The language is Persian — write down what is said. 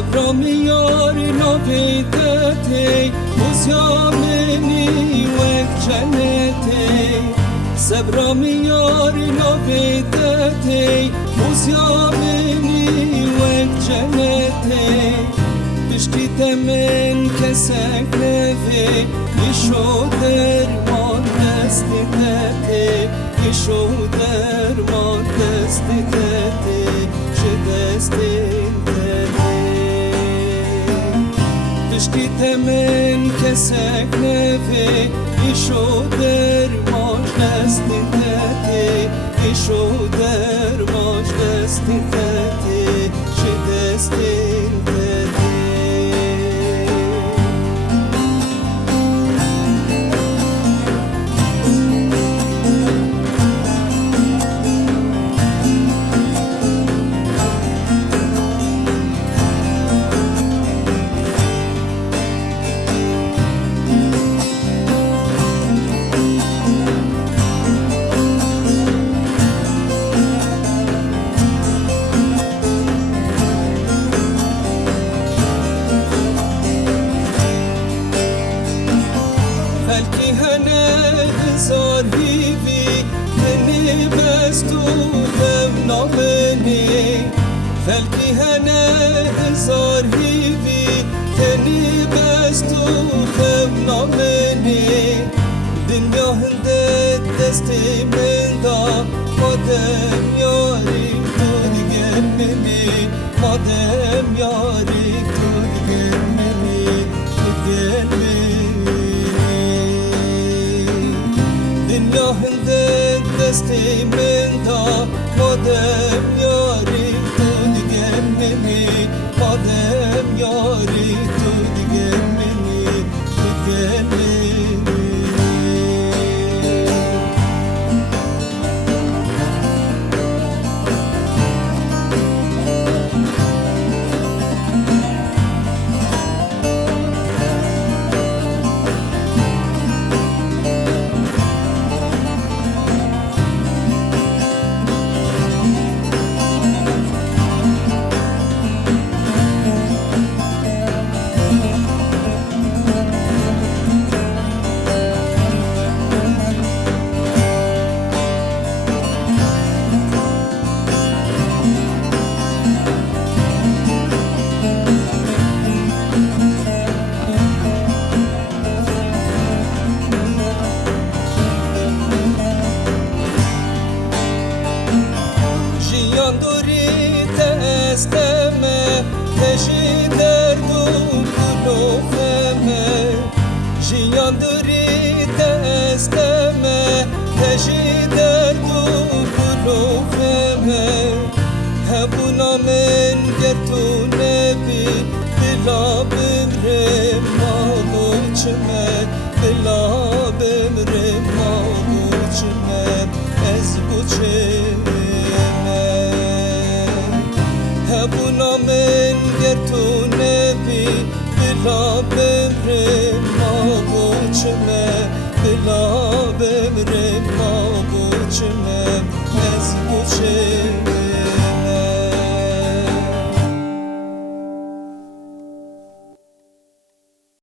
سبرام یار نبیدتی موزیامنی وک جنتی سبرام یار نبیدتی موزیامنی وک جنتی بشکی تمن کسک نوی ایشو درمان دستی تتی ایشو درمان دستی تتی چه دستی بشکی تمن کسک نوی ایشو درمان دستی تتی ایشو درمان دستی تتی چه دستی بلکی هنه هزار هیوی هنی بستو دم نامنی بلکی هنه هزار هیوی هنی بستو دم نامنی دنیا هنده دستی من دا مادم یاری تو دیگه منی مادم یاری تو دیگه منی دیگه منی دنیا هنده دستی من دا مادم یاری تو دیگه منی مادم یاری تو دیگه منی دیگه منی استمه تشی دردم کلوخمه جیان دوری استمه تشی دردم کلوخمه هبونا من گرتو نبی بلا بمرم ماغوچمه بلا بمرم ماغوچمه از بوچمه هبونا من گرتو نبی بلا بمرم ماغوچمه بلا بمرم ماغوچمه از بوچمه